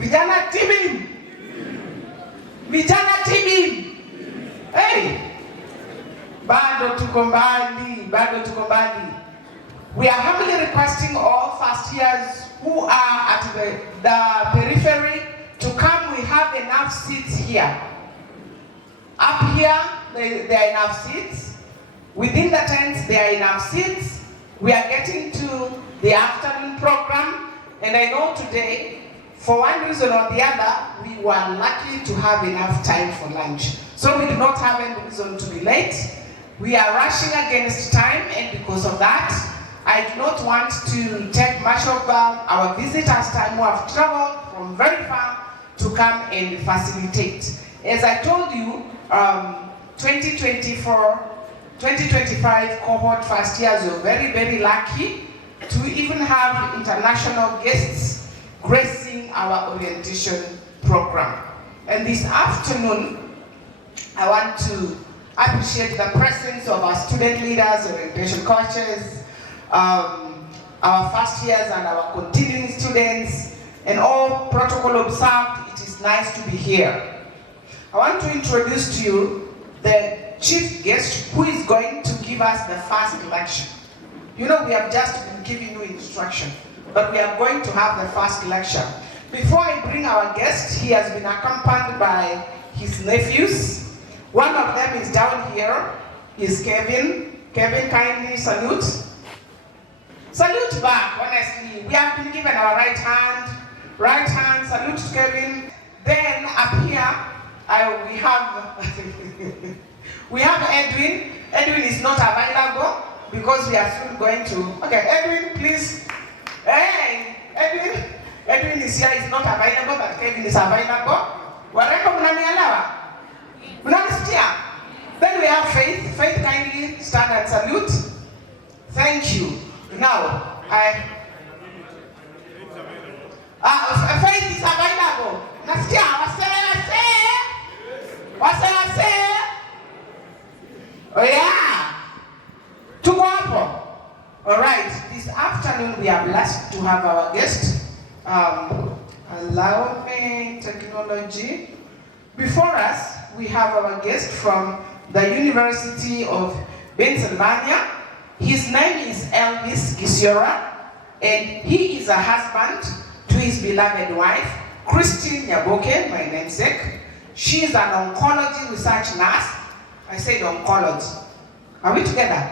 Vijana team. Vijana team. Hey. Bado tuko mbali. We are humbly requesting all first years who are at the periphery to come. We have enough seats here. Up here, there are enough seats. Within the tents, there are enough seats. We are getting to the afternoon program, and I know today, for one reason or the other, we were lucky to have enough time for lunch. So we do not have any reason to be late. We are rushing against time, and because of that, I do not want to take much of our visitors' time who have traveled from very far to come and facilitate. As I told you, 2025 cohort first years were very, very lucky to even have international guests gracing our orientation program. And this afternoon, I want to appreciate the presence of our student leaders, orientation coaches, our first years and our continuing students, and all protocol observed. It is nice to be here. I want to introduce to you the chief guest who is going to give us the first lecture. You know, we have just been giving you instruction, but we are going to have the first lecture. Before I bring our guest, he has been accompanied by his nephews. One of them is down here, is Kevin. Kevin, kindly salute. Salute back, honestly. We have been given our right hand, salute to Kevin. Then up here, we have Edwin. Edwin is not available because we are soon going to, okay, Edwin, please. Hey, Edwin is here, is not available, but Kevin is available. Wareko mnanielewa? Mnanisikia? Then we have Faith. Faith, kindly stand and salute. Thank you. Now, Faith is available. Nasikia, wase. Oh yeah. Tuko hapo. All right. This afternoon we are blessed to have our guest. Allow me technology. Before us, we have our guest from the University of Pennsylvania. His name is ELVIS GISIORA, and he is a husband to his beloved wife, Christine Nyaboke, my namesake. She is an oncology research nurse. I said oncology. Are we together?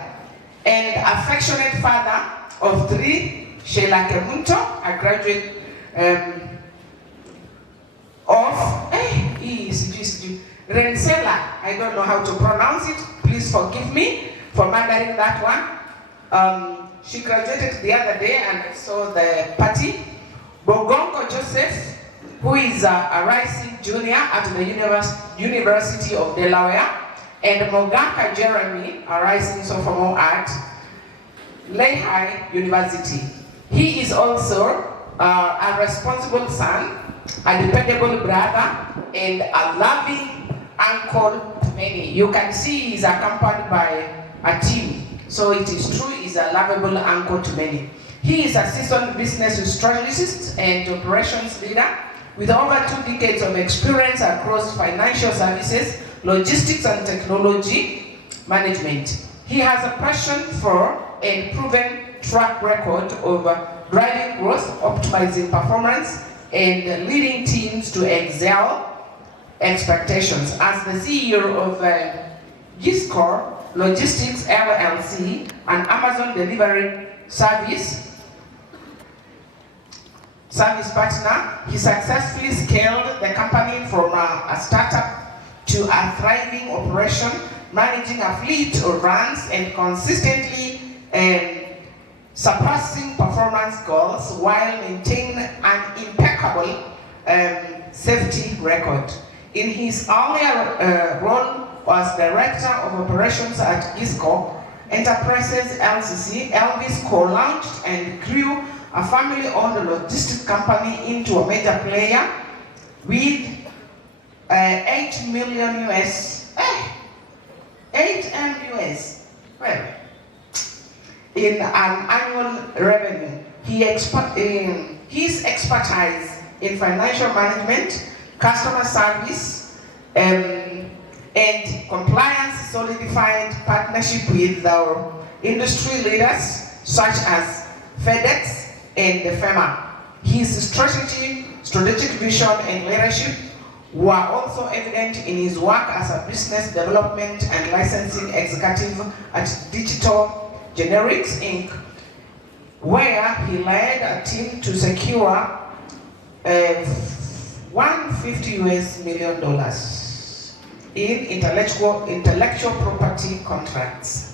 And affectionate father of 3, Sheila Kemunto, a graduate of Rensela. I don't know how to pronounce it. Please forgive me for murdering that one. She graduated the other day and I saw the party. Bogongo Joseph, who is a rising junior at the University of Delaware, and Mogaka Jeremy, a rising sophomore at Lehigh University. He is also a responsible son, a dependable brother, and a loving uncle to many. You can see he is accompanied by a team. So it is true, he is a lovable uncle to many. He is a seasoned business strategist and operations leader with over 2 decades of experience across financial services, logistics and technology management. He has a passion for and proven track record of driving growth, optimizing performance, and leading teams to excel expectations. As the CEO of GISIORA Logistics LLC, an Amazon delivery service partner, he successfully scaled the company from a startup to a thriving operation, managing a fleet of vans and consistently surpassing performance goals while maintaining an impeccable safety record. In his earlier role as Director of Operations at GISIORA Enterprises LCC, ELVIS co-launched and grew a family-owned logistics company into a major player with 8 million US, 8 M US, well, in an annual revenue. His expertise in financial management, customer service, and compliance, solidified partnership with our industry leaders such as FedEx and the FEMA. His strategic vision and leadership were also evident in his work as a business development and licensing executive at Digital Generics Inc., where he led a team to secure $150 million in intellectual property contracts.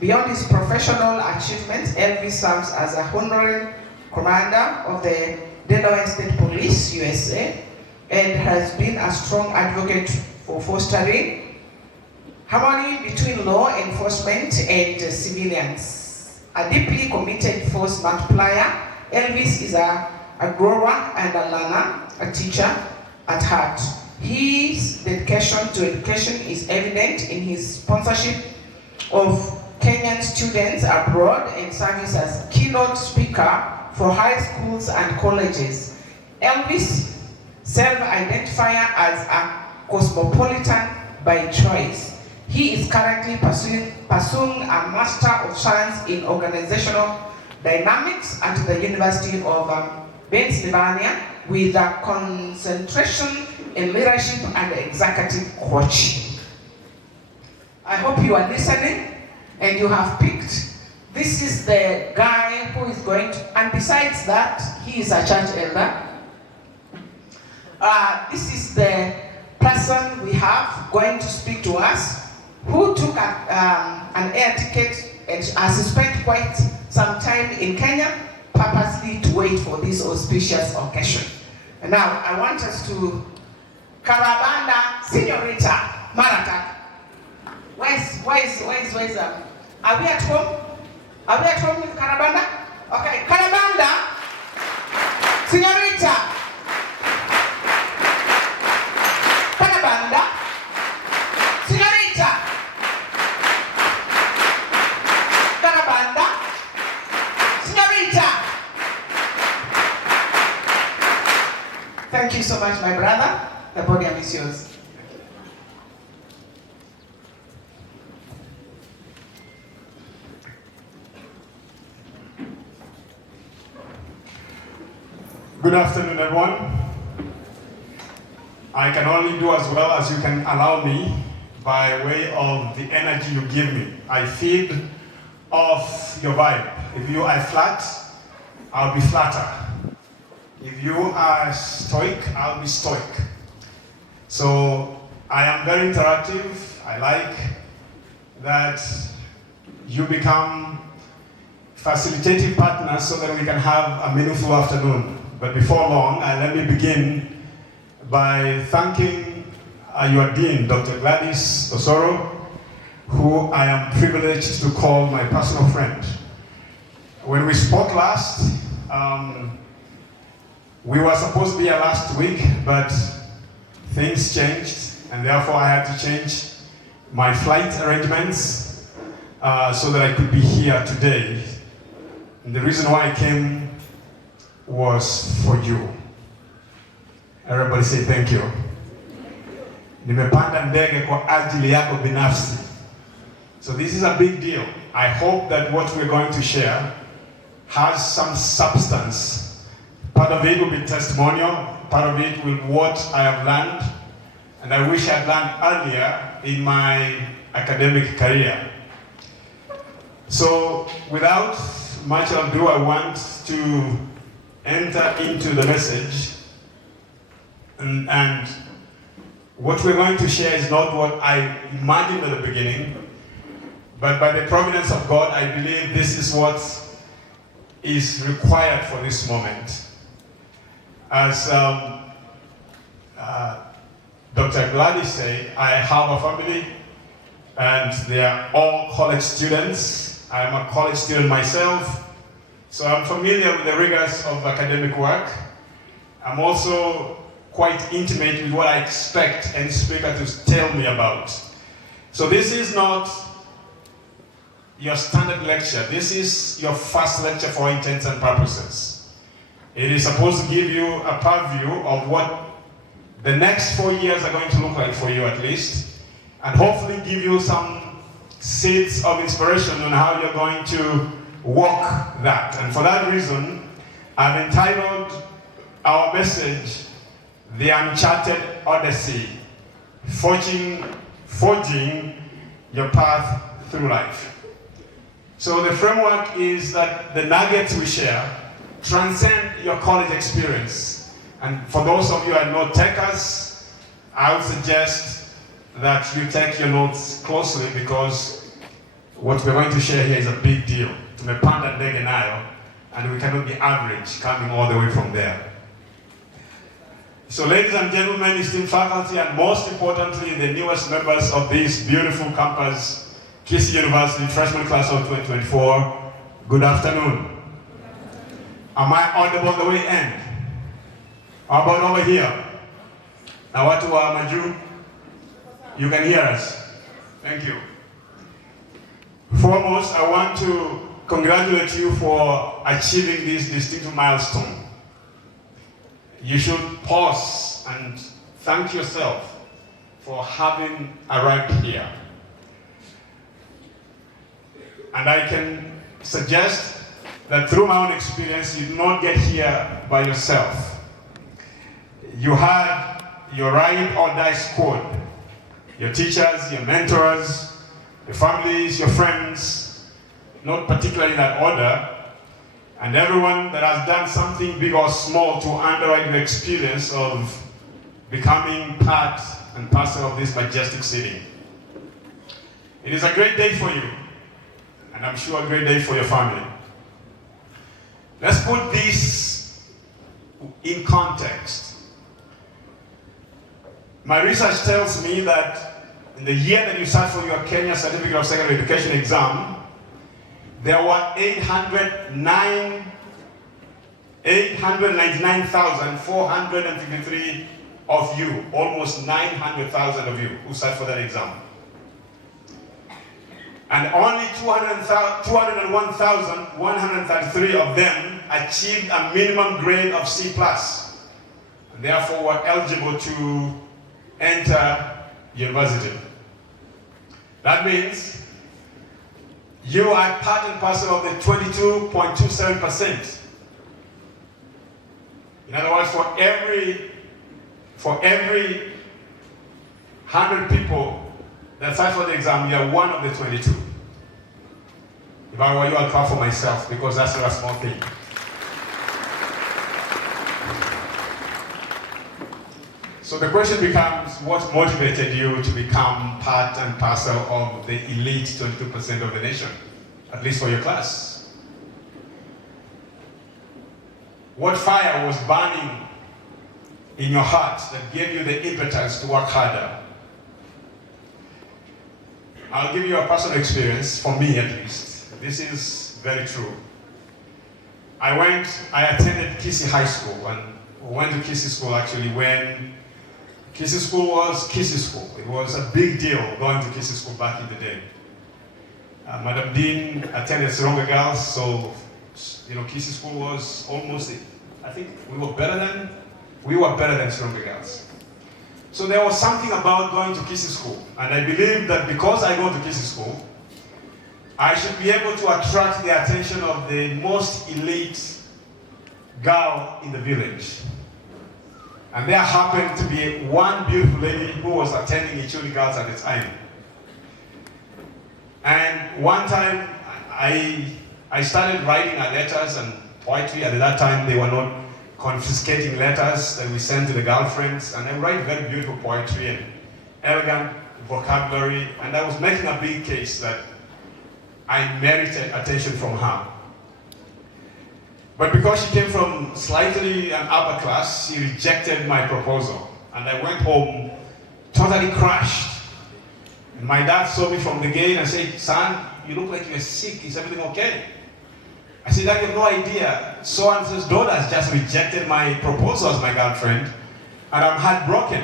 Beyond his professional achievements, ELVIS serves as a honorary commander of the Delaware State Police, USA, and has been a strong advocate for fostering harmony between law enforcement and civilians. A deeply committed force multiplier, ELVIS is a grower and a learner, a teacher at heart. His dedication to education is evident in his sponsorship of Kenyan students abroad and service as keynote speaker for high schools and colleges. ELVIS self-identifies as a cosmopolitan by choice. He is currently pursuing a Master of Science in Organizational Dynamics at the University of Pennsylvania with a concentration in leadership and executive coaching. I hope you are listening and you have picked. This is the guy who is going to, and besides that, he is a church elder. This is the person we have going to speak to us, who took an air ticket and has spent quite some time in Kenya purposely to wait for this auspicious occasion. And now I want us to Karabanda Señorita Maratak. Where's are we at home? Are we at home with Karabanda? Okay, Karabanda Señorita. Karabanda Señorita. Karabanda Señorita. Thank you so much, my brother. The podium is yours. Good afternoon, everyone. I can only do as well as you can allow me by way of the energy you give me. I feed off your vibe. If you are flat, I'll be flatter. If you are stoic, I'll be stoic. So I am very interactive. I like that you become facilitative partners so that we can have a meaningful afternoon. But before long, let me begin by thanking your Dean, Dr. Gladys Osoro, who I am privileged to call my personal friend. When we spoke last, we were supposed to be here last week, but things changed, and therefore I had to change my flight arrangements so that I could be here today. And the reason why I came was for you. Everybody say thank you. Nimepanda ndege kwa ajili yako binafsi. So this is a big deal. I hope that what we're going to share has some substance. Part of it will be testimonial, part of it will be what I have learned, and I wish I'd learned earlier in my academic career. So without much ado, I want to enter into the message, and what we're going to share is not what I imagined at the beginning, but by the providence of God, I believe this is what is required for this moment. As Dr. Gladys said, I have a family, and they are all college students. I am a college student myself. So I'm familiar with the rigors of academic work. I'm also quite intimate with what I expect any speaker to tell me about. So this is not your standard lecture. This is your first lecture for intents and purposes. It is supposed to give you a purview of what the next 4 years are going to look like for you at least, and hopefully give you some seeds of inspiration on how you're going to walk that. And for that reason, I've entitled our message, The Uncharted Odyssey, Forging Your Path Through Life. So the framework is that the nuggets we share transcend your college experience. And for those of you who are note takers, I would suggest that you take your notes closely, because what we're going to share here is a big deal. Tumepanda ndege nayo, and we cannot be average coming all the way from there. So ladies and gentlemen, esteemed faculty, and most importantly, the newest members of this beautiful campus, KISII University freshman class of 2024, good afternoon. Am I audible the way end? How about over here? Now what to Maju? You can hear us. Thank you. Foremost, I want to congratulate you for achieving this distinct milestone. You should pause and thank yourself for having arrived here. And I can suggest that through my own experience, you did not get here by yourself. You had your ride or die squad, your teachers, your mentors, your families, your friends, not particularly in that order, and everyone that has done something big or small to underwrite the experience of becoming part and parcel of this majestic city. It is a great day for you, and I'm sure a great day for your family. Let's put this in context. My research tells me that in the year that you sat for your Kenya Certificate of Secondary Education exam, there were 899,453 of you, almost 900,000 of you who sat for that exam. And only 201,133 of them achieved a minimum grade of C+, and therefore were eligible to enter university. That means you are part and parcel of the 22.27%. In other words, for every 100 people that sat for the exam, you are one of the 22. If I were you, I'd clap for myself, because that's not a small thing. So the question becomes, what motivated you to become part and parcel of the elite 22% of the nation, at least for your class? What fire was burning in your heart that gave you the impetus to work harder? I'll give you a personal experience, for me at least. This is very true. I attended KISII High School, and went to KISII School actually when KISII School was KISII School. It was a big deal going to KISII School back in the day. Madam Dean attended Seronga Girls, so KISII School was almost, I think we were better than Seronga Girls. So there was something about going to KISII School, and I believe that because I go to KISII School, I should be able to attract the attention of the most elite girl in the village. And there happened to be one beautiful lady who was attending Ichuli Girls at the time. And one time, I started writing her letters and poetry. At that time, they were not confiscating letters that we sent to the girlfriends. And I write very beautiful poetry and elegant vocabulary. And I was making a big case that I merited attention from her. But because she came from slightly an upper class, she rejected my proposal. And I went home totally crushed. And my dad saw me from the gate and said, "Son, you look like you're sick. Is everything okay?" I said, "I have no idea. So-and-so's daughter has just rejected my proposal as my girlfriend, and I'm heartbroken."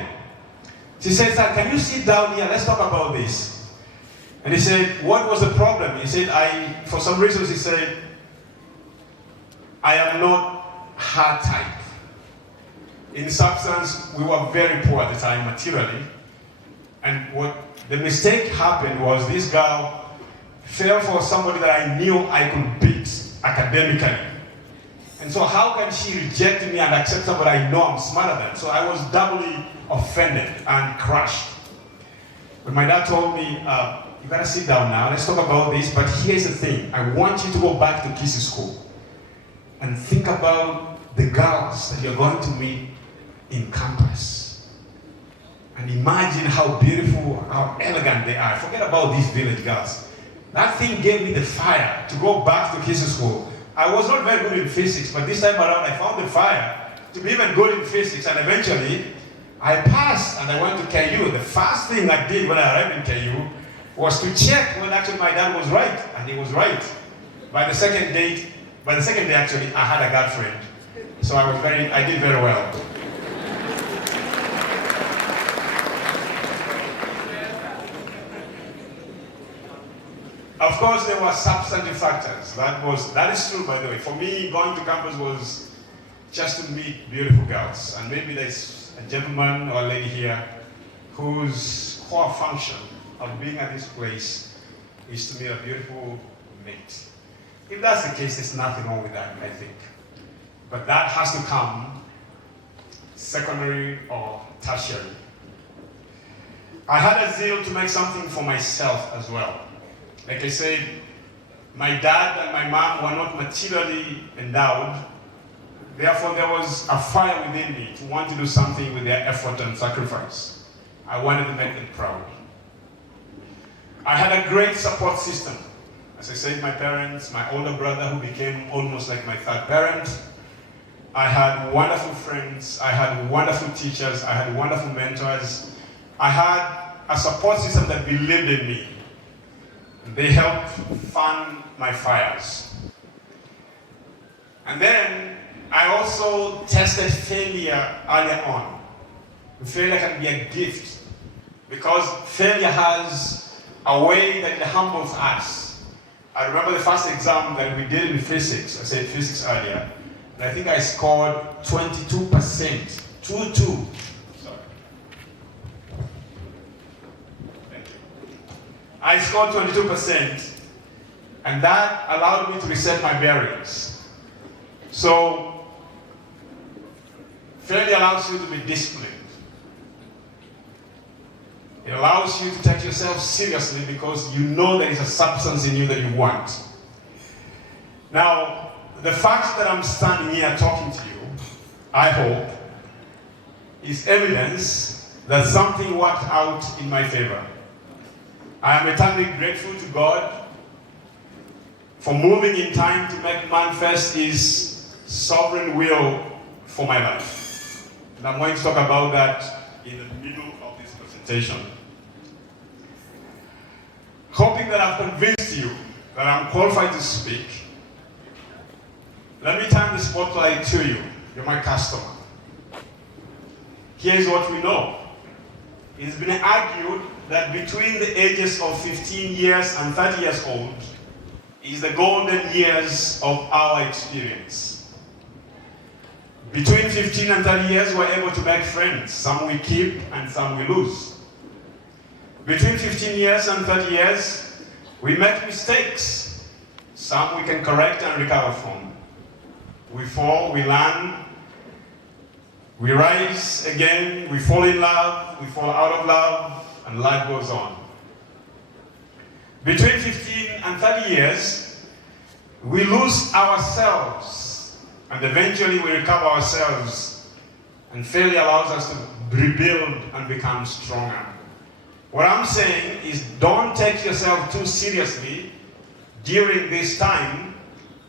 She said, "Son, can you sit down here? Let's talk about this." And he said, "What was the problem?" He said, for some reasons, he said, "I am not her type. In substance, we were very poor at the time materially. And what the mistake happened was this girl fell for somebody that I knew I could beat academically. And so how can she reject me and accept somebody I know I'm smarter than? So I was doubly offended and crushed. But my dad told me, you gotta sit down now, let's talk about this, but here's the thing. I want you to go back to KISII school and think about the girls that you're going to meet in campus. And imagine how beautiful, how elegant they are. Forget about these village girls. That thing gave me the fire to go back to KISII school. I was not very good in physics, but this time around I found the fire to be even good in physics, and eventually I passed and I went to KU. The first thing I did when I arrived in KU was to check when actually my dad was right, and he was right. By the second day actually, I had a girlfriend. So I did very well. Of course, there were substantive factors. That is true, by the way. For me, going to campus was just to meet beautiful girls. And maybe there's a gentleman or a lady here whose core function of being at this place is to meet a beautiful mate. If that's the case, there's nothing wrong with that, I think. But that has to come secondary or tertiary. I had a zeal to make something for myself as well. Like I said, my dad and my mom were not materially endowed. Therefore, there was a fire within me to want to do something with their effort and sacrifice. I wanted to make them proud. I had a great support system. As I said, my parents, my older brother who became almost like my third parent. I had wonderful friends. I had wonderful teachers. I had wonderful mentors. I had a support system that believed in me. They helped fan my fires. And then I also tested failure early on. Failure can be a gift because failure has a way that it humbles us. I remember the first exam that we did in physics. I said physics earlier. And I think I scored 22%. 2-2. I scored 22%, and that allowed me to reset my bearings. So, failure allows you to be disciplined. It allows you to take yourself seriously because you know there is a substance in you that you want. Now, the fact that I'm standing here talking to you, I hope, is evidence that something worked out in my favor. I am eternally grateful to God for moving in time to make manifest His sovereign will for my life. And I'm going to talk about that in the middle of this presentation. Hoping that I've convinced you that I'm qualified to speak, let me turn the spotlight to you. You're my customer. Here's what we know. It's been argued that between the ages of 15 years and 30 years old is the golden years of our experience. Between 15 and 30 years, we're able to make friends. Some we keep and some we lose. Between 15 years and 30 years, we make mistakes. Some we can correct and recover from. We fall, we learn, we rise again, we fall in love, we fall out of love, and life goes on. Between 15 and 30 years, we lose ourselves, and eventually we recover ourselves, and failure allows us to rebuild and become stronger. What I'm saying is don't take yourself too seriously during this time,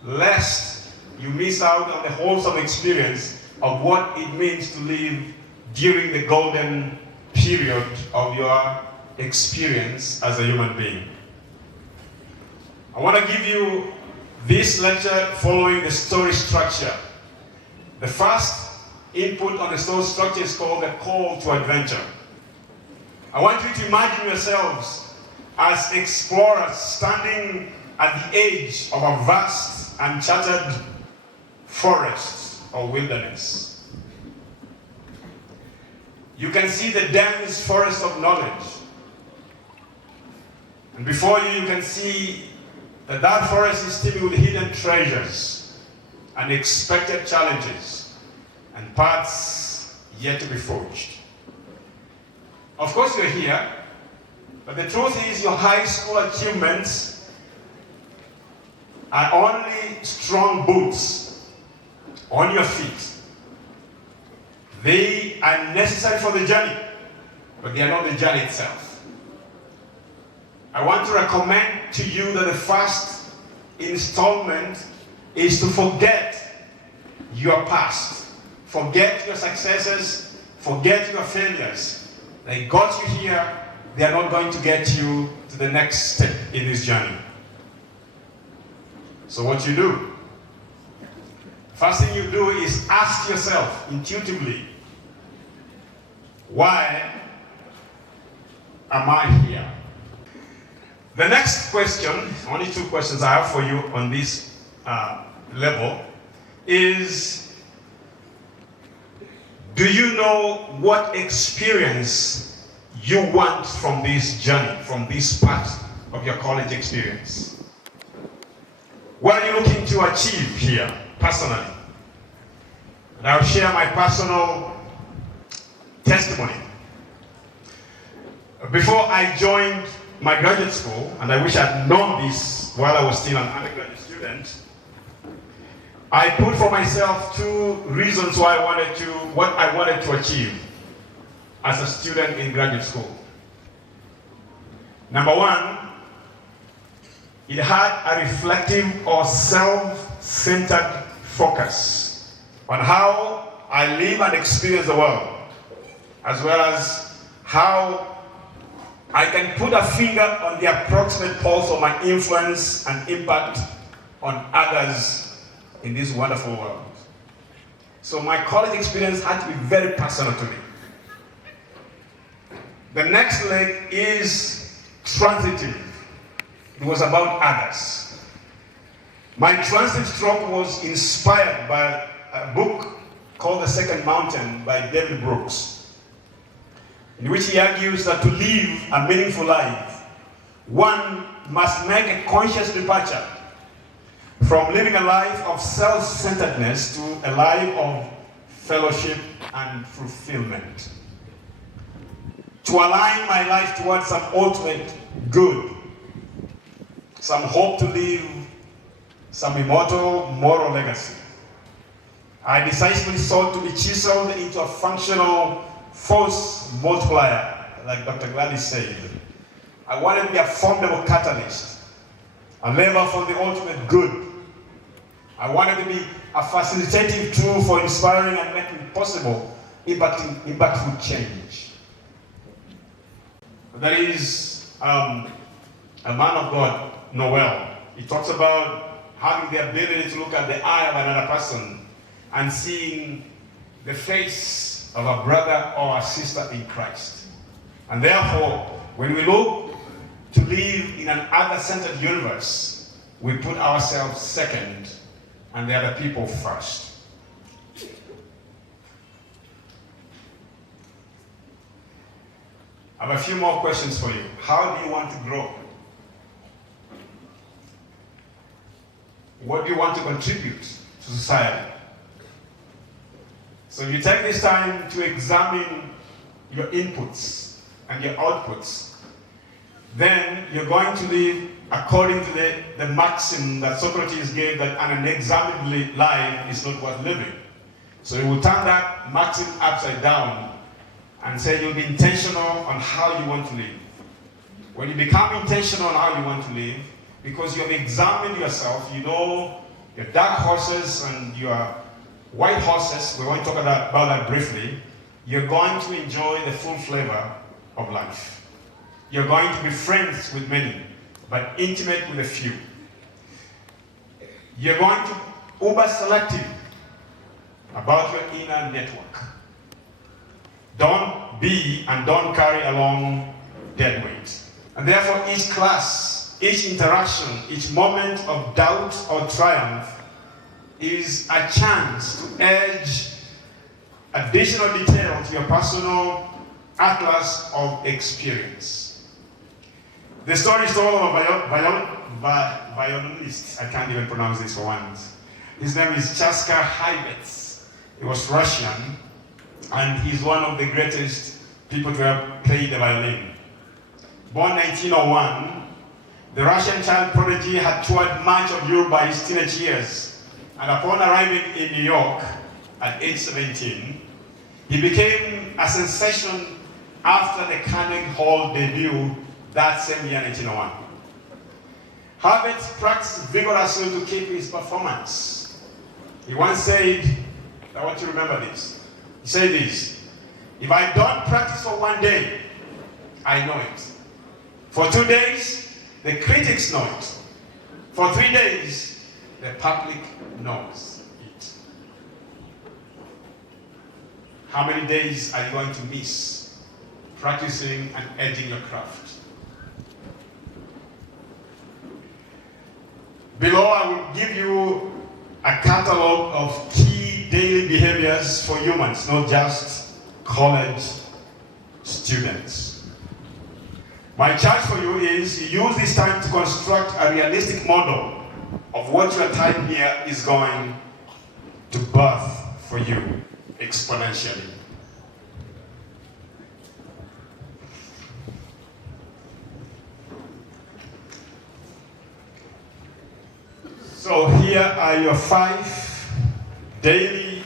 lest you miss out on the wholesome experience of what it means to live during the golden period of your experience as a human being. I want to give you this lecture following the story structure. The first input on the story structure is called the call to adventure. I want you to imagine yourselves as explorers standing at the edge of a vast uncharted forest. or wilderness. You can see the dense forest of knowledge. And before you, you can see that that forest is teeming with hidden treasures, unexpected challenges, and paths yet to be forged. Of course, you're here, but the truth is your high school achievements are only strong boots on your feet. They are necessary for the journey, but they are not the journey itself. I want to recommend to you that the first installment is to forget your past. Forget your successes, forget your failures. They got you here, they are not going to get you to the next step in this journey. So what you do? First thing you do is ask yourself intuitively, why am I here? The next question, only two questions I have for you on this level, is do you know what experience you want from this journey, from this part of your college experience? What are you looking to achieve here, personally? And I'll share my personal testimony. Before I joined my graduate school, and I wish I'd known this while I was still an undergraduate student, I put for myself two reasons what I wanted to achieve as a student in graduate school. Number one, it had a reflective or self-centered focus on how I live and experience the world, as well as how I can put a finger on the approximate pulse of my influence and impact on others in this wonderful world. So my college experience had to be very personal to me. The next leg is transitive. It was about others. My transitive stroke was inspired by a book called The Second Mountain by David Brooks, in which he argues that to live a meaningful life, one must make a conscious departure from living a life of self-centeredness to a life of fellowship and fulfillment. To align my life towards some ultimate good, some hope to leave some immortal moral legacy. I decisively sought to be chiseled into a functional force multiplier, like Dr. Gladys said. I wanted to be a formidable catalyst, a lever for the ultimate good. I wanted to be a facilitative tool for inspiring and making possible impactful change. There is a man of God, Noel. He talks about having the ability to look at the eye of another person and seeing the face of a brother or a sister in Christ. And therefore, when we look to live in an other-centered universe, we put ourselves second and the other people first. I have a few more questions for you. How do you want to grow? What do you want to contribute to society? So you take this time to examine your inputs and your outputs. Then you're going to live according to the maxim that Socrates gave, that an unexamined life is not worth living. So you will turn that maxim upside down and say you'll be intentional on how you want to live. When you become intentional on how you want to live, because you have examined yourself, you know your dark horses and your white horses, we're going to talk about that briefly, you're going to enjoy the full flavor of life. You're going to be friends with many, but intimate with a few. You're going to be uber selective about your inner network. Don't be and don't carry along dead weight. And therefore each class, each interaction, each moment of doubt or triumph is a chance to add additional detail to your personal atlas of experience. The story is told of a violinist. I can't even pronounce this for once. His name is KISII. He was Russian, and he's one of the greatest people to have played the violin. Born 1901, the Russian child prodigy had toured much of Europe by his teenage years, and upon arriving in New York at age 17, he became a sensation after the Carnegie Hall debut that same year, 1901. Herbert practiced vigorously to keep his performance. He once said, I want you to remember this. He said this: if I don't practice for 1 day, I know it. For 2 days, the critics know it. For 3 days, the public knows it. How many days are you going to miss practicing and edging your craft? Below, I will give you a catalog of key daily behaviors for humans, not just college students. My charge for you is use this time to construct a realistic model of what your time here is going to birth for you exponentially. So here are your 5 daily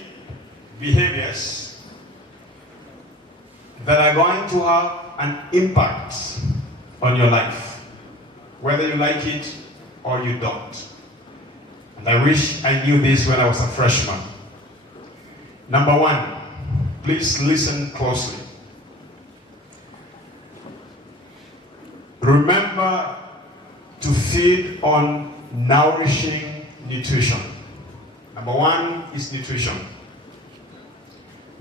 behaviors that are going to have an impact on your life, whether you like it or you don't. And I wish I knew this when I was a freshman. Number 1, please listen closely. Remember to feed on nourishing nutrition. Number 1 is nutrition.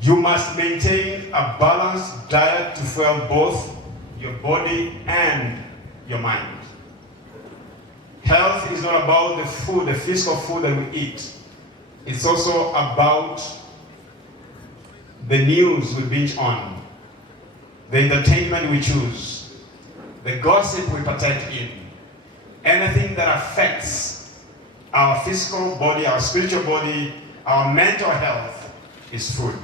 You must maintain a balanced diet to fuel both your body and your mind. Health is not about the food, the physical food that we eat. It's also about the news we binge on, the entertainment we choose, the gossip we partake in. Anything that affects our physical body, our spiritual body, our mental health is food.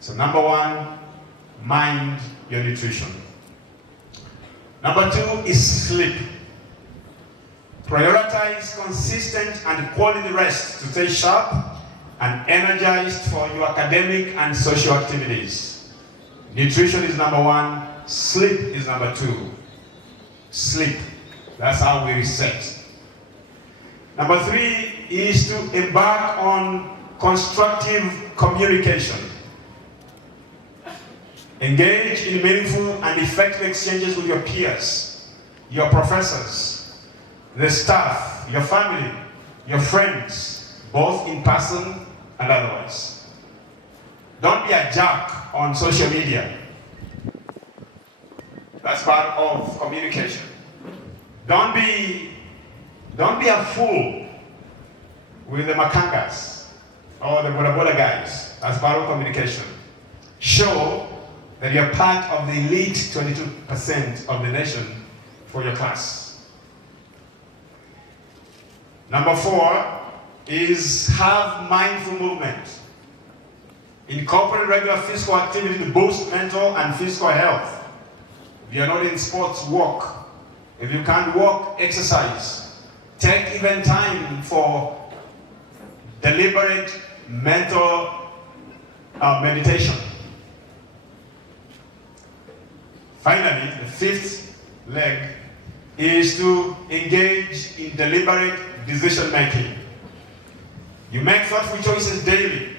So number 1, mind your nutrition. Number 2 is sleep. Prioritize consistent and quality rest to stay sharp and energized for your academic and social activities. Nutrition is number 1, sleep is number 2. Sleep. That's how we reset. Number 3 is to embark on constructive communication. Engage in meaningful and effective exchanges with your peers, your professors, the staff, your family, your friends, both in person and otherwise. Don't be a jerk on social media. That's part of communication. Don't be a fool with the makangas or the boda boda guys. That's part of communication. Show that you're part of the elite 22% of the nation for your class. Number 4 is have mindful movement. Incorporate regular physical activity to boost mental and physical health. If you're not in sports, walk. If you can't walk, exercise. Take even time for deliberate mental meditation. Finally, the 5th leg is to engage in deliberate decision making. You make thoughtful choices daily.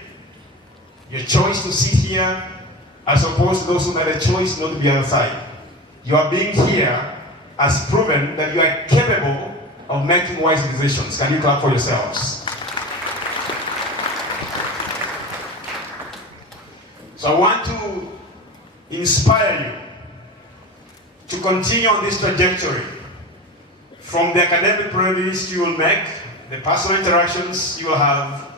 Your choice to sit here as opposed to those who made a choice not to be outside. Your being here has proven that you are capable of making wise decisions. Can you clap for yourselves? So I want to inspire you to continue on this trajectory from the academic priorities you will make the personal interactions you will have,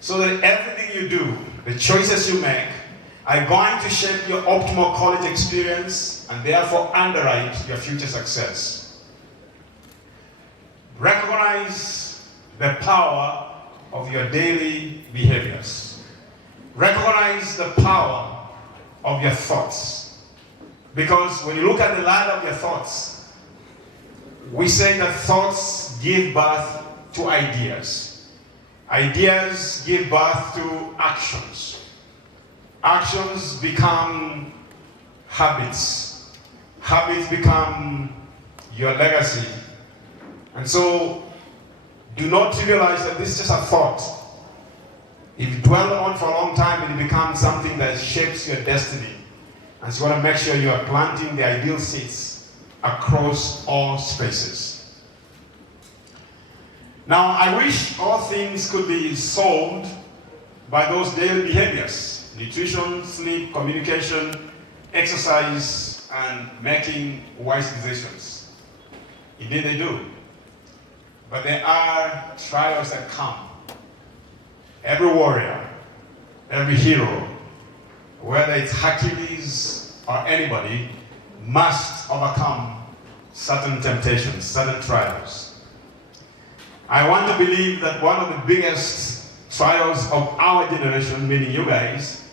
so that everything you do, the choices you make, are going to shape your optimal college experience and therefore underwrite your future success. Recognize the power of your daily behaviors. Recognize the power of your thoughts. Because when you look at the ladder of your thoughts, we say that thoughts give birth to ideas. Ideas give birth to actions. Actions become habits. Habits become your legacy. And so, do not trivialize that this is just a thought. If you dwell on for a long time, it becomes something that shapes your destiny. And so you want to make sure you are planting the ideal seeds across all spaces. Now, I wish all things could be solved by those daily behaviors: nutrition, sleep, communication, exercise, and making wise decisions. Indeed, they do. But there are trials that come. Every warrior, every hero, whether it's Hercules or anybody, must overcome certain temptations, certain trials. I want to believe that one of the biggest trials of our generation, meaning you guys,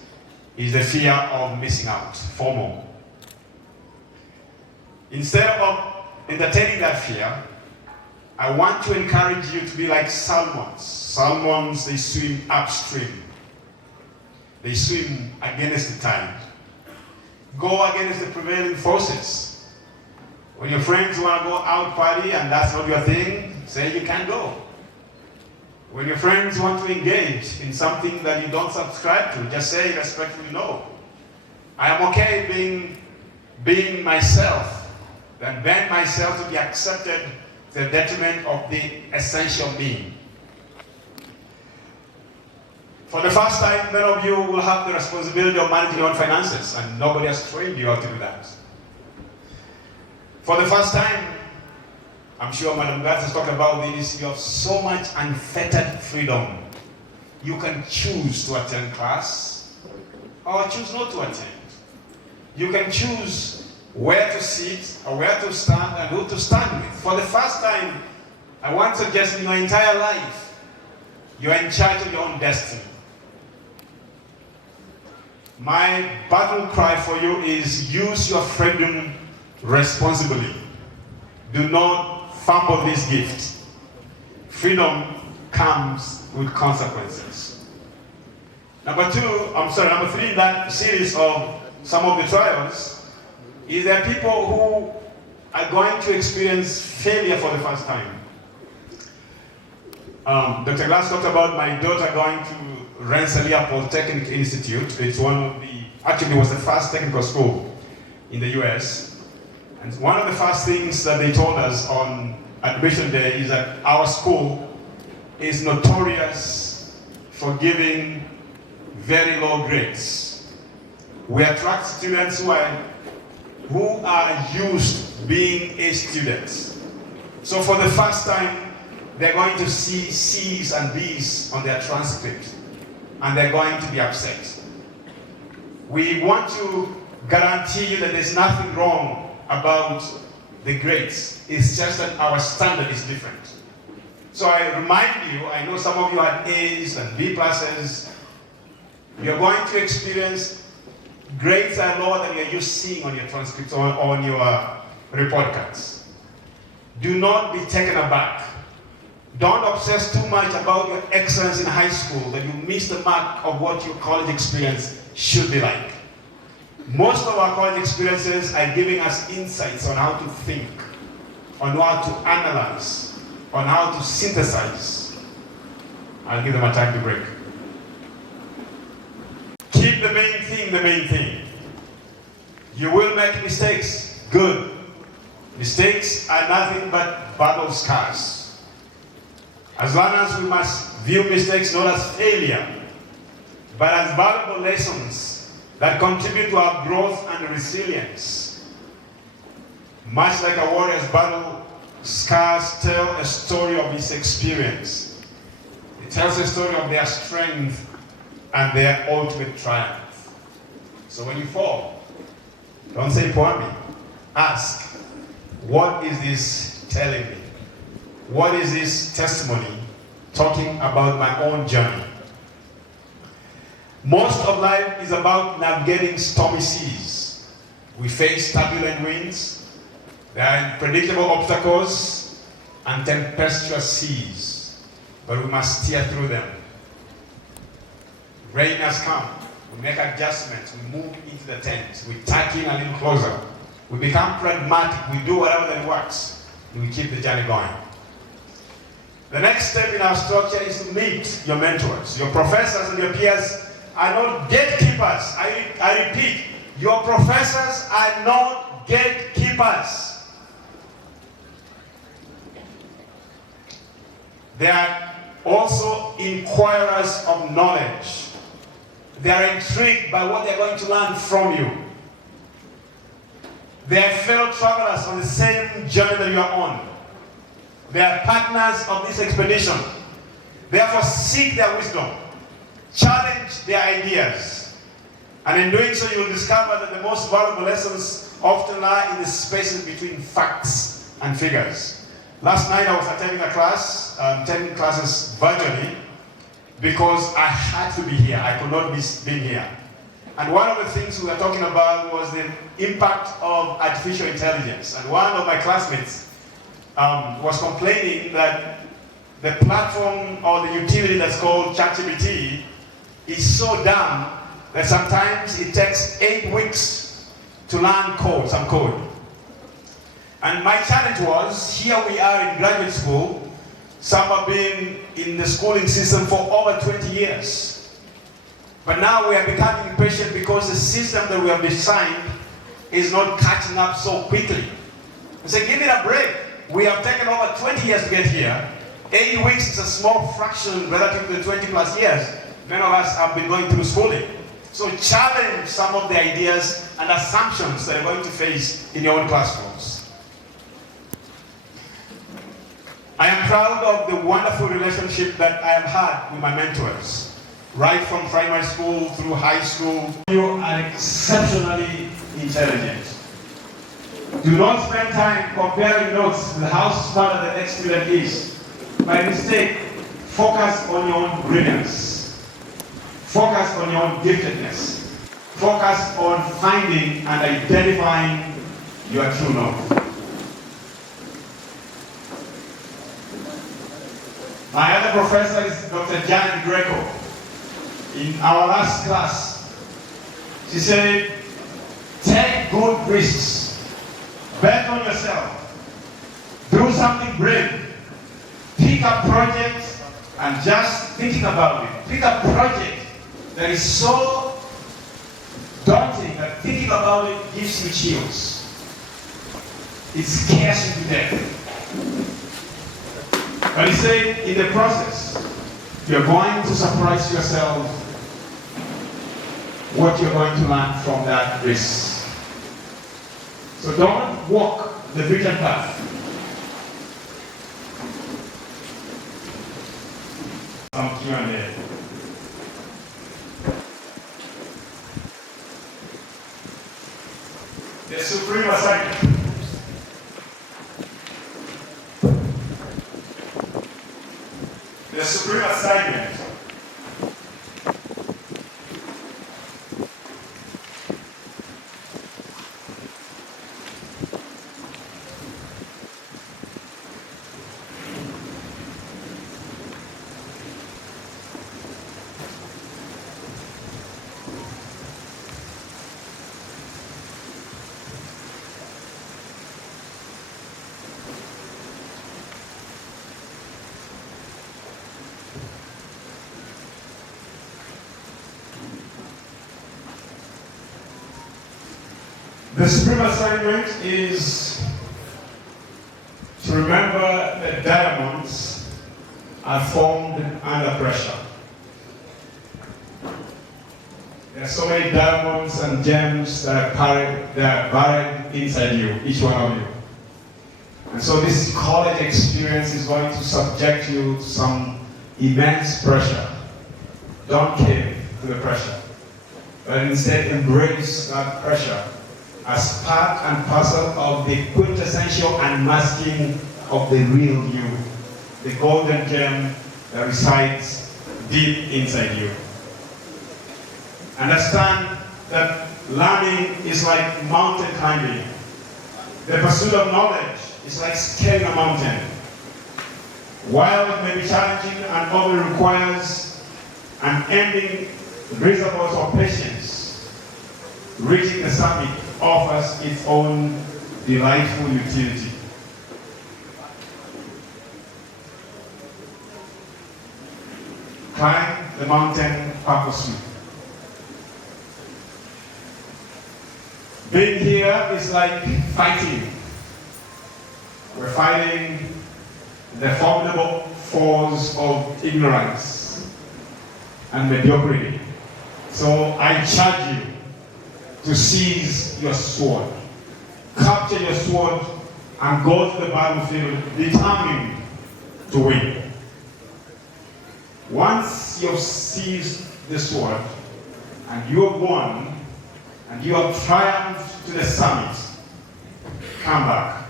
is the fear of missing out, FOMO. Instead of entertaining that fear, I want to encourage you to be like salmons. Salmons, they swim upstream. They swim against the tide. Go against the prevailing forces. When your friends want to go out party and that's not your thing, say you can't go. When your friends want to engage in something that you don't subscribe to, just say respectfully no. I am okay being myself, than bend myself to be accepted to the detriment of the essential me. For the first time, many of you will have the responsibility of managing your own finances, and nobody has trained you how to do that. For the first time, I'm sure Madam Gatz has talked about this, you have so much unfettered freedom. You can choose to attend class or choose not to attend. You can choose where to sit or where to stand and who to stand with. For the first time, I want to suggest in your entire life, you are in charge of your own destiny. My battle cry for you is use your freedom responsibly. Do not fumble this gift. Freedom comes with consequences. Number three in that series of some of the trials is there are people who are going to experience failure for the first time. Dr. Glass talked about my daughter going to Rensselaer Polytechnic Institute. It's actually it was the first technical school in the US. And one of the first things that they told us on admission day is that our school is notorious for giving very low grades. We attract students who are used to being A students. So for the first time, they're going to see C's and B's on their transcript, and they're going to be upset. We want to guarantee you that there's nothing wrong about the grades. It's just that our standard is different. So I remind you, I know some of you had A's and B pluses. You're going to experience grades are lower than you're used to seeing on your transcripts or on your report cards. Do not be taken aback. Don't obsess too much about your excellence in high school that you miss the mark of what your college experience should be like. Most of our college experiences are giving us insights on how to think, on how to analyze, on how to synthesize. I'll give them a time to break. Keep the main thing the main thing. You will make mistakes. Good. Mistakes are nothing but battle scars. As long as we must view mistakes not as failure, but as valuable lessons that contribute to our growth and resilience. Much like a warrior's battle Scars tell a story of his experience. It tells a story of their strength and their ultimate triumph. So when you fall, don't say poor me. Ask, what is this telling me? What is this testimony talking about my own journey? Most of life is about navigating stormy seas. We face turbulent winds, there are unpredictable obstacles and tempestuous seas, but we must steer through them. Rain has come, we make adjustments, we move into the tent, we tack in a little closer, we become pragmatic, we do whatever that works, and we keep the journey going. The next step in our structure is to meet your mentors. Your professors and your peers are not gatekeepers. I repeat, your professors are not gatekeepers. They are also inquirers of knowledge. They are intrigued by what they are going to learn from you. They are fellow travelers on the same journey that you are on. They are partners of this expedition. Therefore, seek their wisdom. Challenge their ideas. And in doing so, you will discover that the most valuable lessons often lie in the spaces between facts and figures. Last night, I was attending a class, attending classes virtually, because I had to be here. I could not be here. And one of the things we were talking about was the impact of artificial intelligence. And one of my classmates was complaining that the platform or the utility that's called ChatGPT is so dumb that sometimes it takes 8 weeks to learn some code. And my challenge was, here we are in graduate school, some have been in the schooling system for over 20 years. But now we are becoming impatient because the system that we have designed is not catching up so quickly. I say, give it a break. We have taken over 20 years to get here. 8 weeks is a small fraction relative to the 20 plus years many of us have been going through schooling. So challenge some of the ideas and assumptions that you're going to face in your own classrooms. I am proud of the wonderful relationship that I have had with my mentors. Right from primary school through high school. You are exceptionally intelligent. Do not spend time comparing notes with how smart the next student is. By mistake, focus on your own brilliance. Focus on your own giftedness. Focus on finding and identifying your true north. My other professor is Dr. Janet Greco. In our last class, she said, take good risks. Bet on yourself. Do something brave. Pick a project and just thinking about it. Pick a project that is so daunting that thinking about it gives you chills. It scares you to death. But he said, in the process, you're going to surprise yourself what you're going to learn from that risk. So don't walk the written path. Some Q&A. The supreme assignment. The supreme assignment. The supreme assignment is to remember that diamonds are formed under pressure. There are so many diamonds and gems that are buried inside you, each one of you. And so this college experience is going to subject you to some immense pressure. Don't cave to the pressure, but instead embrace that pressure as part and parcel of the quintessential unmasking of the real you, the golden gem that resides deep inside you. Understand that learning is like mountain climbing. The pursuit of knowledge is like scaling a mountain. While it may be challenging and often requires an ending reservoirs of patience, reaching the summit offers its own delightful utility. Climb the mountain purposely. Being here is like fighting. We're fighting the formidable force of ignorance and mediocrity. So I charge you to seize your sword, capture your sword, and go to the battlefield determined to win. Once you've seized the sword and you have won and you have triumphed to the summit, come back.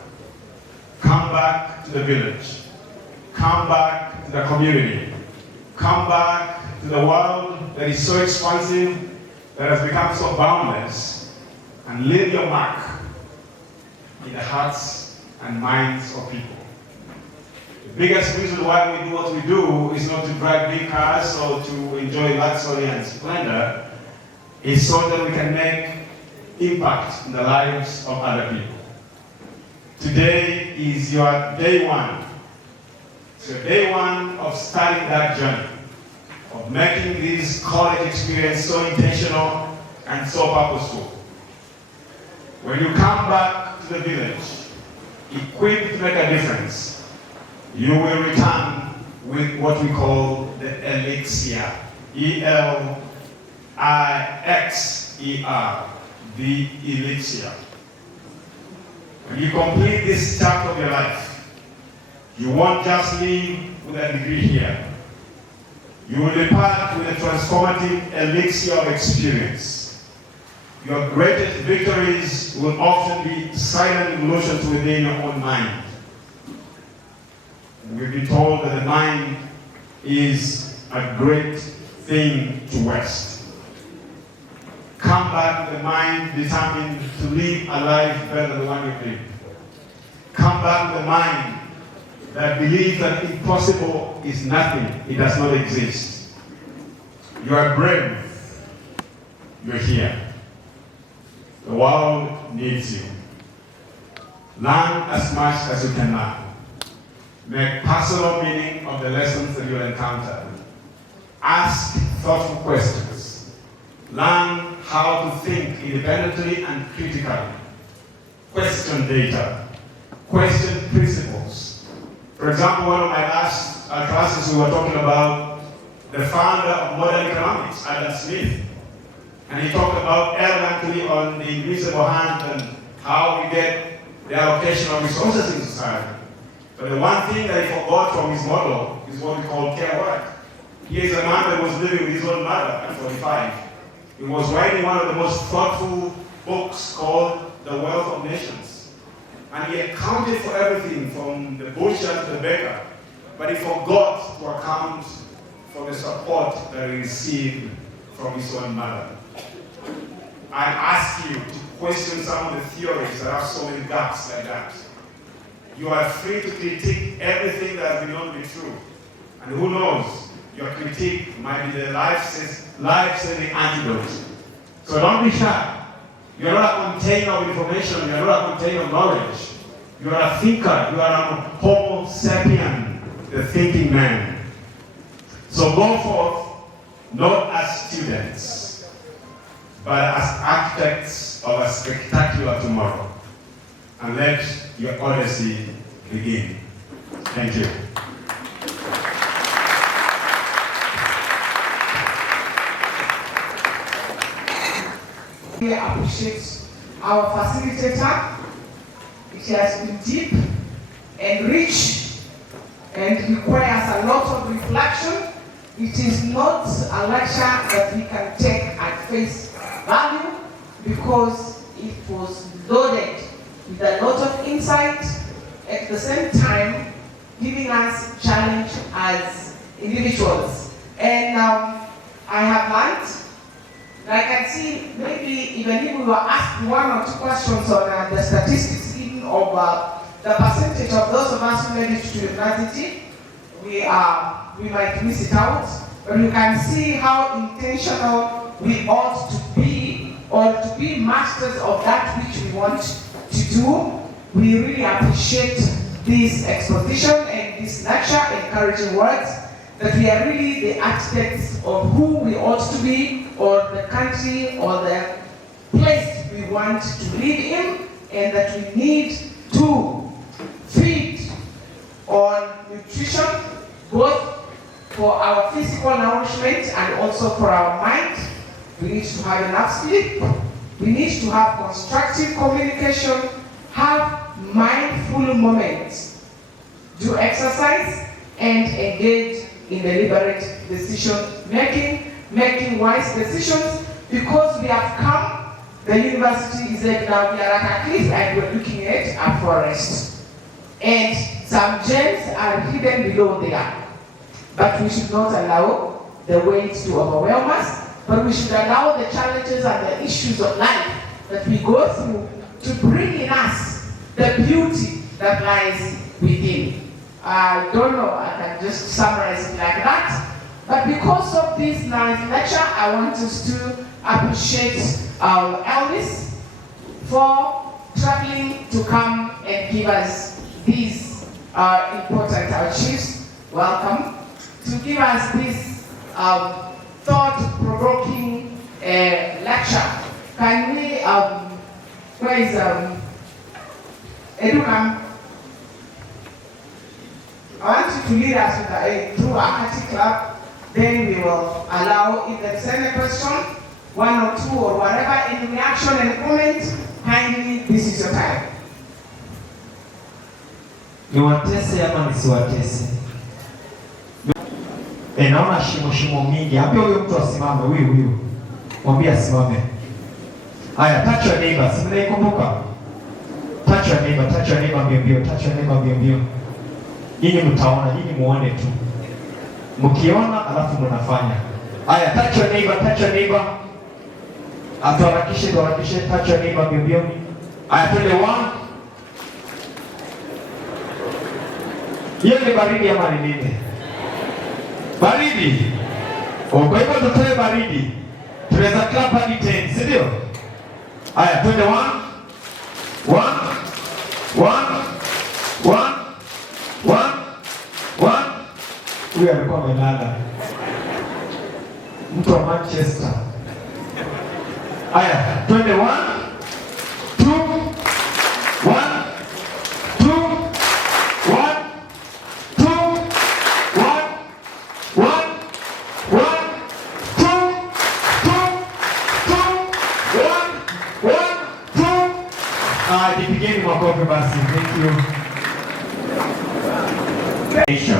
Come back to the village. Come back to the community. Come back to the world that is so expansive, that has become so boundless, and leave your mark in the hearts and minds of people. The biggest reason why we do what we do is not to drive big cars or to enjoy luxury and splendor. It's so that we can make impact in the lives of other people. Today is your day one. So day one of starting that journey, of making this college experience so intentional and so purposeful. When you come back to the village, equipped to make a difference, you will return with what we call the elixir. E-L-I-X-E-R, the elixir. When you complete this chapter of your life, you won't just leave with a degree here. You will depart with a transformative elixir of experience. Your greatest victories will often be silent illusions within your own mind. We've been told that the mind is a great thing to waste. Come back with the mind determined to live a life better than the one you live. Come back with the mind that believes that impossible is nothing, it does not exist. You are brave. You're here. The world needs you. Learn as much as you can learn. Make personal meaning of the lessons that you'll encounter. Ask thoughtful questions. Learn how to think independently and critically. Question data. Question principles. For example, one of my last classes, we were talking about the founder of modern economics, Adam Smith. And he talked about elegantly on the invisible hand and how we get the allocation of resources in society. But the one thing that he forgot from his model is what we call care work. He is a man that was living with his own mother at 45. He was writing one of the most thoughtful books called The Wealth of Nations. And he accounted for everything from the butcher to the baker. But he forgot to account for the support that he received from his own mother. I ask you to question some of the theories that have so many gaps like that. You are free to critique everything that has been known to be true. And who knows, your critique might be the life-saving antidote. So don't be shy. You're not a container of information, you're not a container of knowledge. You are a thinker, you are a Homo sapien, the thinking man. So go forth, not as students, but as architects of a spectacular tomorrow. And let your odyssey begin. Thank you. We appreciate our facilitator. It has been deep, and rich and requires a lot of reflection. It is not a lecture that we can take at face value because it was loaded with a lot of insight, at the same time giving us challenge as individuals. And I have learned, I can see maybe even if we were asked one or two questions on the statistics even of the percentage of those of us who made it to university, we might miss it out, but you can see how intentional we ought to be, or to be masters of that which we want to do. We really appreciate this exposition and this lecture, encouraging words, that we are really the architects of who we ought to be, or the country or the place we want to live in, and that we need to feed on nutrition, both for our physical nourishment and also for our mind. We need to have enough sleep. We need to have constructive communication, have mindful moments, do exercise, and engage in deliberate decision making, making wise decisions, because we have come, the university is like now we are at a cliff and we're looking at a forest. And some gems are hidden below there. But we should not allow the weight to overwhelm us, but we should allow the challenges and the issues of life that we go through to bring in us the beauty that lies within. I don't know, I can just summarize it like that. But because of this nice lecture, I want us to appreciate ELVIS for traveling to come and give us these important chiefs. Welcome. To give us this thought-provoking lecture. Can we, where is Edukam? I want you to lead us with through a hearty clap. Then we will allow, if there's any question, one or two or whatever, in reaction and comment, kindly, this is your time. Niwatese ama nisiwatese? Naona shimo mingi. Ambia huyo mtu asimame, huyu. Mwambie asimame. Haya, touch your neighbor. Si mnaikumbuka? Touch your neighbor mbio, touch your neighbor mbio. Nyinyi mtaona, nyinyi muone tu. Mkiona alafu mnafanya. Haya, touch your neighbor. Atuharakishe, touch your neighbor mbio. Haya, twende 1. Hiyo ni baridi ama ni nini? Baridi. Kwa hivyo tutoe baridi. Tunaweza clap hadi 10, si ndio? Haya, twende 1. Huyu alikuwa amelala. Mtu wa Manchester. Haya, twende 1, 2, 1, 2, 1, 2, 1, 1, 1, 2, 2, 1, 2. Nipigeni makofi basi. Thank you.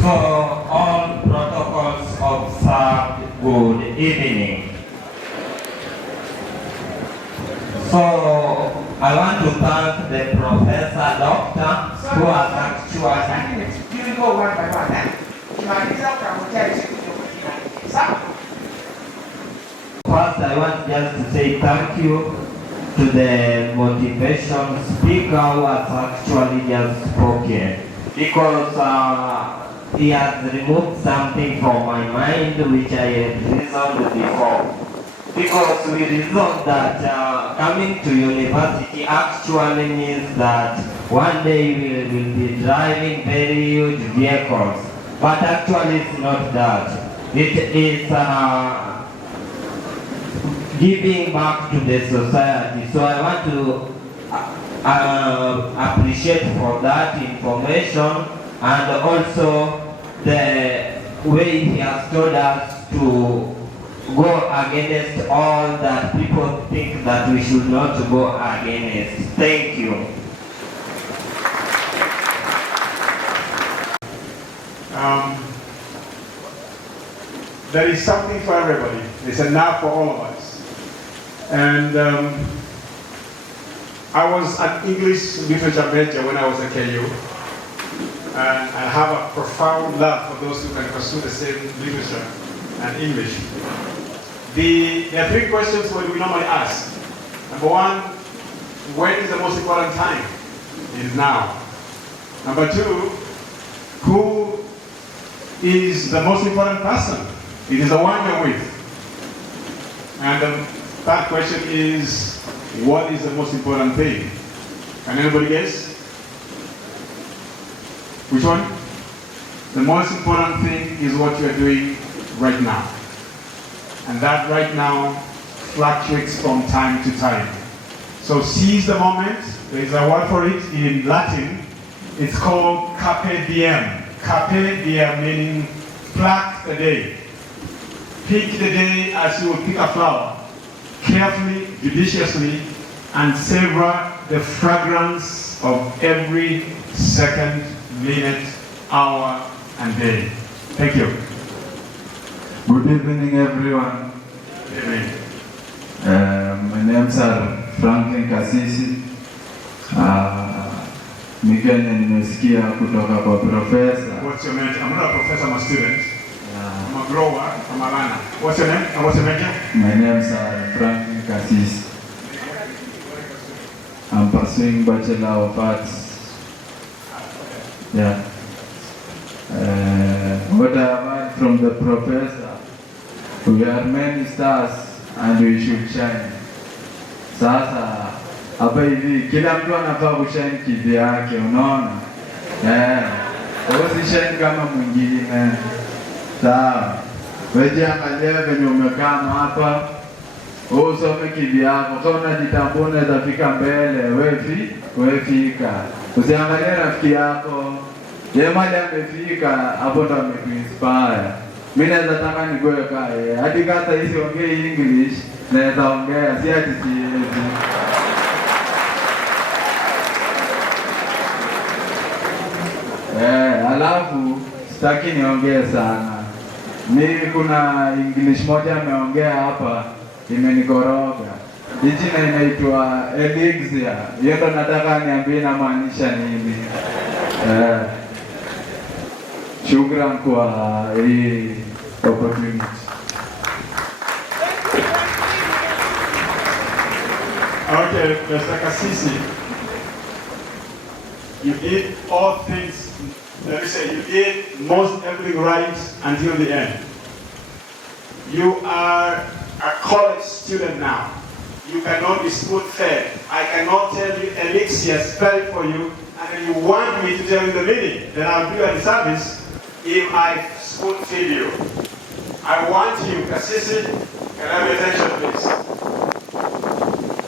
For all protocols observed, good evening. So I want to thank the Professor Doctor who has actually... You go one by one. First, I want just to say thank you to the motivation speaker who has actually just spoken, because he has removed something from my mind which I had reasoned before. Because we reasoned that coming to university actually means that one day we will be driving very huge vehicles. But actually it's not that. It is giving back to the society. So I want to appreciate for that information, and also the way he has told us to go against all that people think that we should not go against. Thank you. There is something for everybody. There's enough for all of us. And I was an English literature major when I was at KU. And I have a profound love for those who can pursue the same literature and English. There are three questions we normally ask. Number one, when is the most important time? It is now. Number two, who is the most important person? It is the one you're with. And the third question is, what is the most important thing? Can anybody guess? Which one? The most important thing is what you're doing right now. And that right now fluctuates from time to time. So seize the moment. There is a word for it in Latin. It's called carpe diem. Carpe diem meaning pluck the day. Pick the day as you would pick a flower. Carefully, judiciously, and savor the fragrance of every second, minute, hour, and day. Thank you. Good evening, everyone. Good evening. My name's Franklin KISII. Migeni nimesikia kutoka kwa professor. What's your name? I'm not a professor, I'm a student. I'm a grower, I'm a learner. What's your name and what's your major? My name's Franklin KISII. I'm pursuing Bachelor of Arts. Yeah. What I have heard from the professor, we are many stars and we should shine. Sasa hapa hivi kila mtu anafaa kushine kivyake, unaona? Usishine kama mwingine. Sawa. Wewe angalia venye umekaa hapa. Usome kivyako. Kama unajitambua unaweza fika mbele, wewe fika. Usiangalie rafiki yako. Yeye mali amefika, hapo ndo amekuinspire. Mimi naweza taka nikuwe kama yeye. Hadi kata hizi ongea English, naweza ongea, si ati siwezi. Alafu sitaki niongee sana. Mimi kuna English moja ameongea hapa imenikoroga. Hii jina inaitwa elixir. Hiyo ndo nataka niambie inamaanisha nini. Shukran kwa hii opportunity. Okay, Mr. KISII, you did all things, let me say, you did most everything right until the end. You are a college student now. You cannot be spoon-fed. I cannot tell you elixir, spell it for you, and then you want me to tell you the meaning. Then I'll do a disservice if I spoon-feed you. I want you, KISII, can I have your attention, please?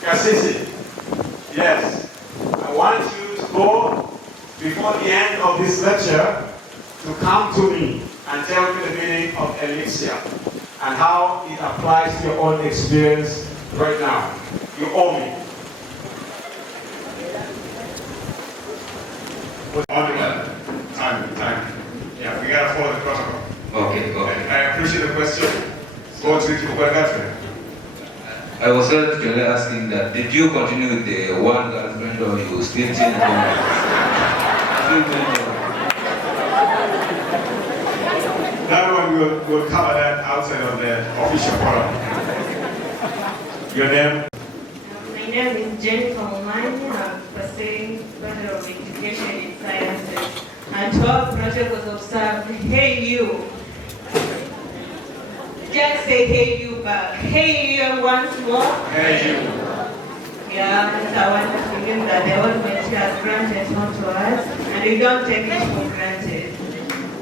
KISII, yes. I want you to go before the end of this lecture to come to me and tell me the meaning of elixir and how it applies to your own experience right now. You owe me. Time. Yeah, we gotta follow the protocol. Okay. I appreciate the question. Go to the I was actually asking that, did you continue with the one girlfriend or you still change That one we'll cover that outside of the official forum. Your name? My name is Jennifer Omani. I'm pursuing Bachelor of Education in Sciences. And 12 project was observed. Hey you. Just say hey you back. Hey you once more. Hey you. Yeah, and I want to tell him that the old ministry has granted unto us, and we don't take it for granted.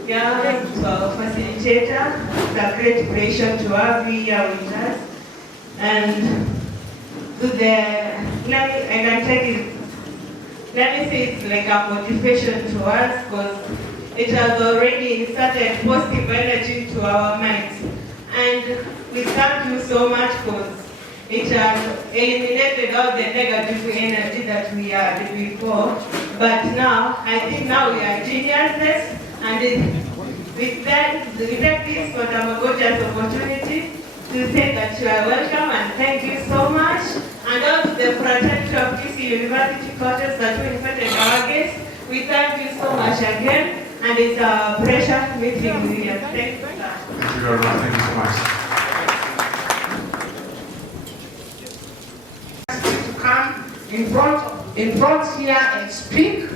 Yeah, to our facilitator, it's a great pleasure to have you here with us. And to the, let me say it's like a motivation to us because it has already started positive energy to our minds. And we thank you so much because it has eliminated all the negative energy that we had before. But now, I think now we are geniuses, and we take this for Tamagotchi's opportunity to say that you are welcome and thank you so much. And also the fraternity of KISII University Quarters that we invited our guests, we thank you so much again, and it's a pleasure meeting with you. Thank you, sir. Thank you very much. Thank you so much. To come in front here and speak.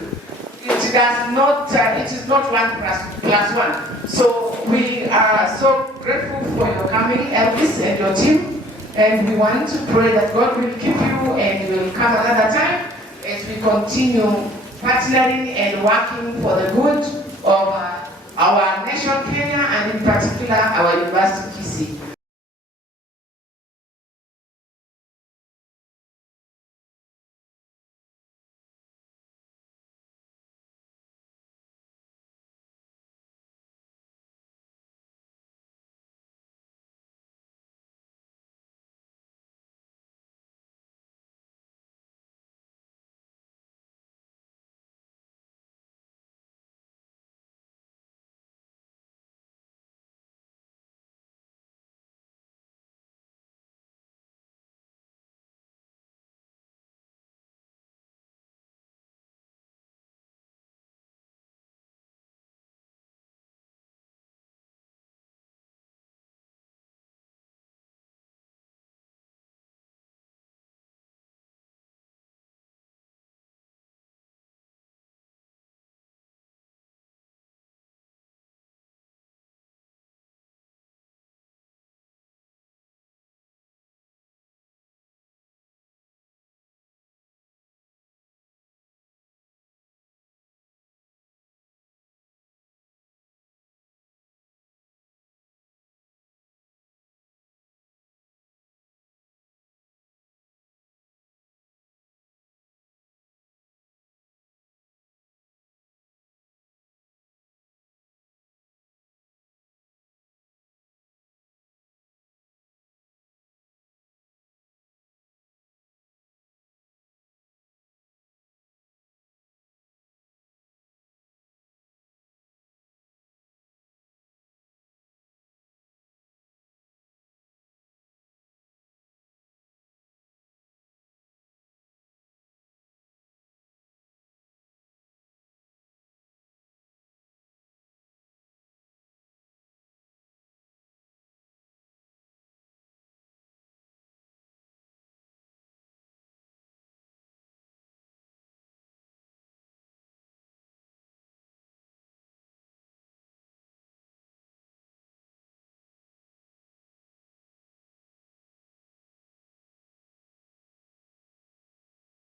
It does not. It is not 1 plus 1. So we are so grateful for your coming, Elvis, and your team. And we want to pray that God will keep you and you will come another time as we continue partnering and working for the good of our nation, Kenya, and in particular our University KISII.